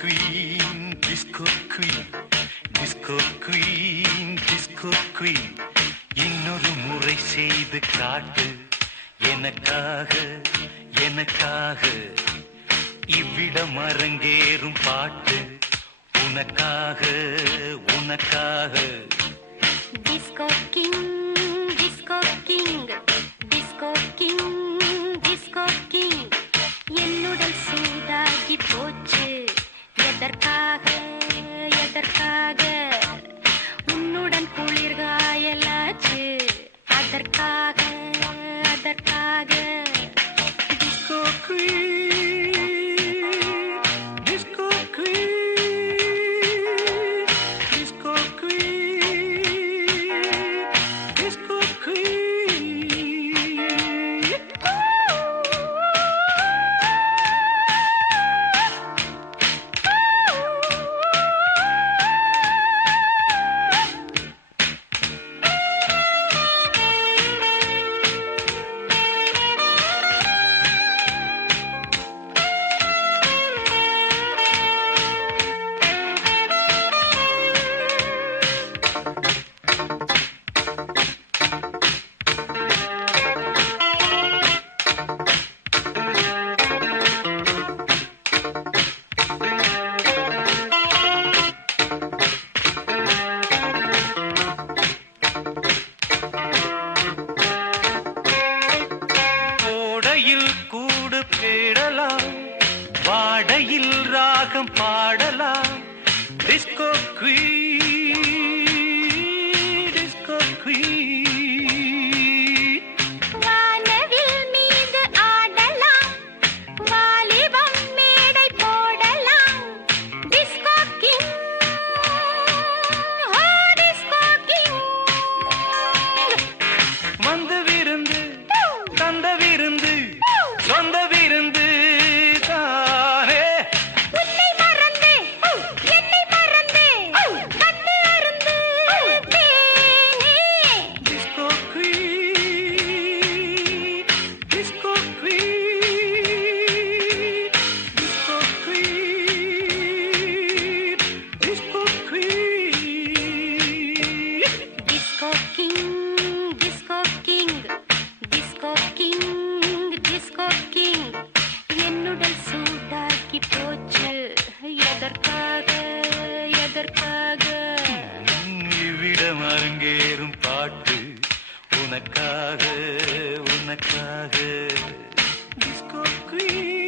queen, disco queen, disco queen, disco queen. இன்னொரு முறை செய்து காட்டு எனக்காக எனக்காக இவ்விடம் அரங்கேறும் பாட்டு உனக்காக உனக்காக. Disco king disco king disco king disco king என்னுடன் சூடாகி போச்சு எதற்காக எதற்காக உன்னுடன் குளிர்காயலாச்சு அதற்காக அதற்காக. Disco queen, disco queen, disco queen, disco queen. கூடு தேடலாம் வாடையில் ராகம் பாடலாம். Disco queen disco queen. வானவில் மீது ஆடலாம் வாலிபம் மேடை போடலாம். டிஸ்கோ கிங் ஓ டிஸ்கோ கிங். வந்து விருந்து தந்த விருந்து சொந்த விருந்து தானே. உன்னை மறந்து என்னை மறந்து கண்டு அருந்து தேனே. Disco queen disco queen disco queen disco queen. Disco king disco king disco king disco king என்னுடன் சூடாக்கி போச்சு எதற்காக எதற்காக. இவ்விடம் அரங்கேறும் பாட்டு உனக்காக உனக்காக. Disco queen.